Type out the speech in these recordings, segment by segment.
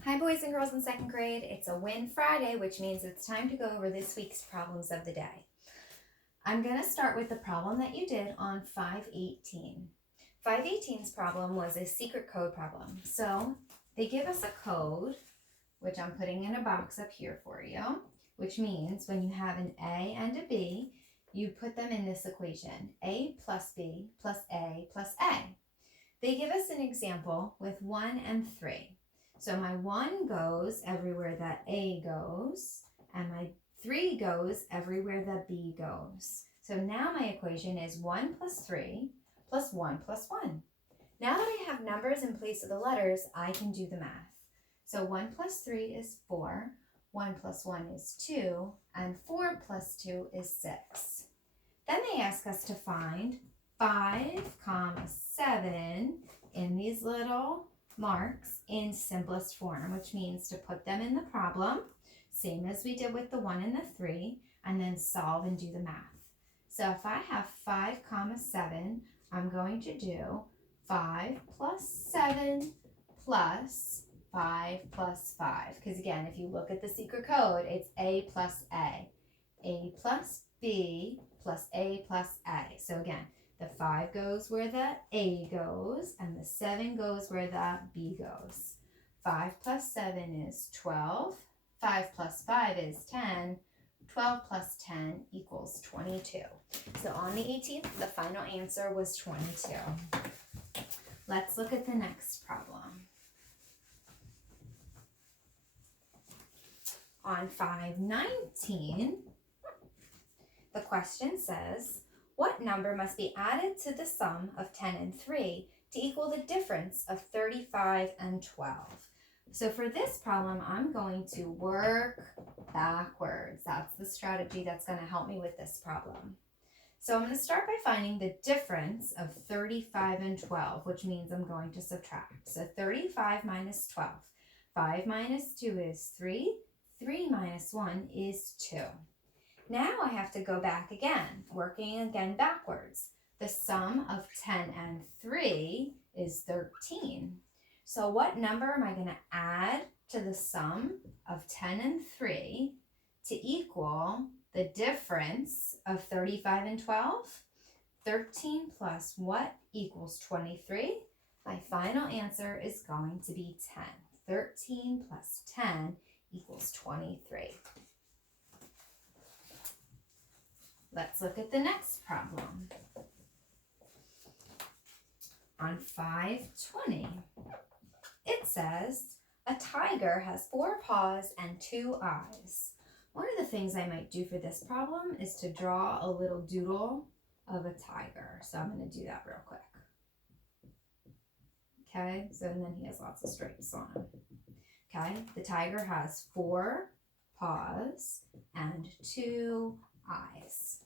Hi boys and girls in second grade, it's a Win Friday, which means it's time to go over this week's problems of the day. I'm going to start with the problem that you did on 518. 518's problem was a secret code problem. So they give us a code, which I'm putting in a box up here for you, which means when you have an A and a B, you put them in this equation, A plus B plus A plus A. They give us an example with 1 and 3. So my 1 goes everywhere that A goes, and my 3 goes everywhere that B goes. So now my equation is 1 plus 3 plus 1 plus 1. Now that I have numbers in place of the letters, I can do the math. So 1 plus 3 is 4, 1 plus 1 is 2, and 4 plus 2 is 6. Then they ask us to find 5, 7 in these little marks in simplest form, which means to put them in the problem, same as we did with the 1 and the 3, and then solve and do the math. So if I have 5, 7, I'm going to do 5 plus 7 plus 5 plus 5. Because again, if you look at the secret code, it's A plus A plus B plus A plus A. So again, the 5 goes where the A goes, and the 7 goes where the B goes. 5 plus 7 is 12. 5 plus 5 is 10. 12 plus 10 equals 22. So on the 18th, the final answer was 22. Let's look at the next problem. On 519, the question says, what number must be added to the sum of 10 and 3 to equal the difference of 35 and 12? So for this problem, I'm going to work backwards. That's the strategy that's going to help me with this problem. So I'm going to start by finding the difference of 35 and 12, which means I'm going to subtract. So 35 minus 12. 5 minus 2 is 3. 3 minus 1 is 2. Now I have to go back again, working again backwards. The sum of 10 and 3 is 13. So what number am I going to add to the sum of 10 and 3 to equal the difference of 35 and 12? 13 plus what equals 23? My final answer is going to be 10. 13 plus 10 equals 23. Let's look at the next problem. On 520, it says, a tiger has 4 paws and 2 eyes. One of the things I might do for this problem is to draw a little doodle of a tiger. So I'm going to do that real quick. Okay, so and then he has lots of stripes on him. Okay, the tiger has 4 paws and 2 eyes.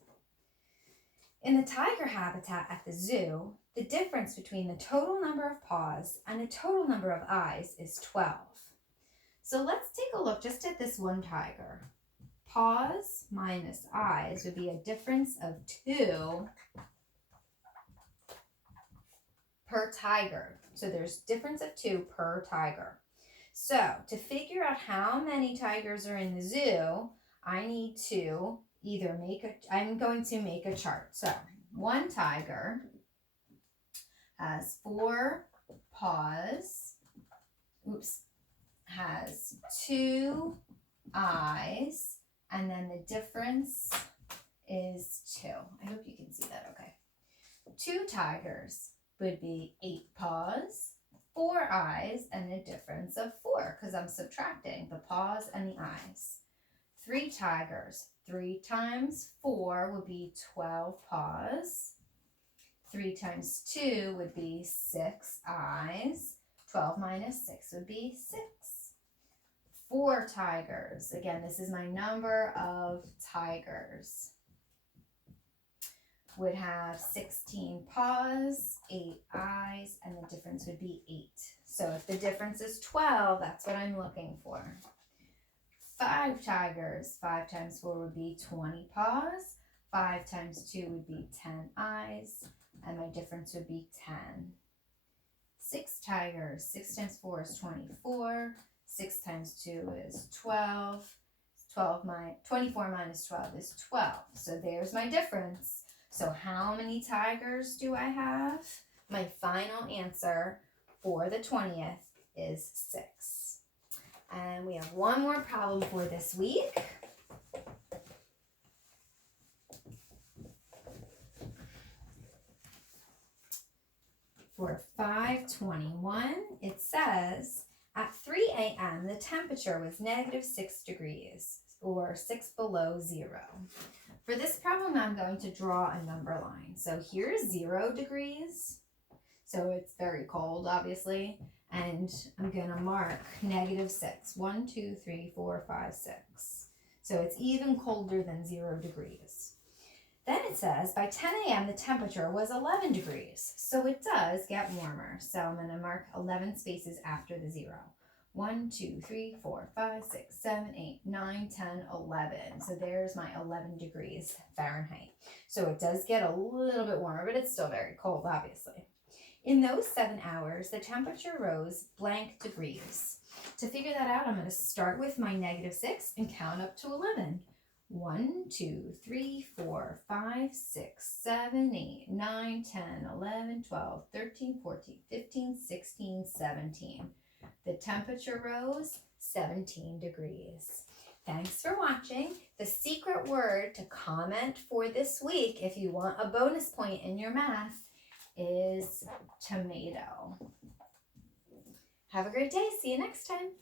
In the tiger habitat at the zoo, the difference between the total number of paws and the total number of eyes is 12. So let's take a look just at this one tiger. Paws minus eyes would be a difference of 2 per tiger. So there's difference of 2 per tiger. So to figure out how many tigers are in the zoo, I need to either I'm going to make a chart. So one tiger has 4 paws, has 2 eyes, and then the difference is 2. I hope you can see that okay. 2 tigers would be 8 paws, 4 eyes, and a difference of 4 because I'm subtracting the paws and the eyes. 3 tigers, 3 times 4 would be 12 paws. 3 times 2 would be 6 eyes. 12 minus 6 would be 6. 4 tigers, again, this is my number of tigers, would have 16 paws, 8 eyes, and the difference would be 8. So if the difference is 12, that's what I'm looking for. 5 tigers, 5 times 4 would be 20 paws, 5 times 2 would be 10 eyes, and my difference would be 10. 6 tigers, 6 times 4 is 24, 6 times 2 is 12. 24 minus 12 is 12. So there's my difference. So how many tigers do I have? My final answer for the 20th is 6. And we have one more problem for this week. For 521, it says, at 3 a.m., the temperature was -6 degrees, or 6 below 0. For this problem, I'm going to draw a number line. So here's 0 degrees. So it's very cold, obviously. And I'm going to mark -6. 1, 2, 3, 4, 5, 6. So it's even colder than 0 degrees. Then it says by 10 a.m. the temperature was 11 degrees. So it does get warmer. So I'm going to mark 11 spaces after the 0. 1, 2, 3, 4, 5, 6, 7, 8, 9, 10, 11. So there's my 11 degrees Fahrenheit. So it does get a little bit warmer, but it's still very cold, obviously. In those 7 hours, the temperature rose blank degrees. To figure that out, I'm going to start with my -6 and count up to 11. 1, 2, 3, 4, 5, 6, 7, 8, 9, 10, 11, 12, 13, 14, 15, 16, 17. The temperature rose 17 degrees. Thanks for watching. The secret word to comment for this week, if you want a bonus point in your math, is tomato. Have a great day. See you next time.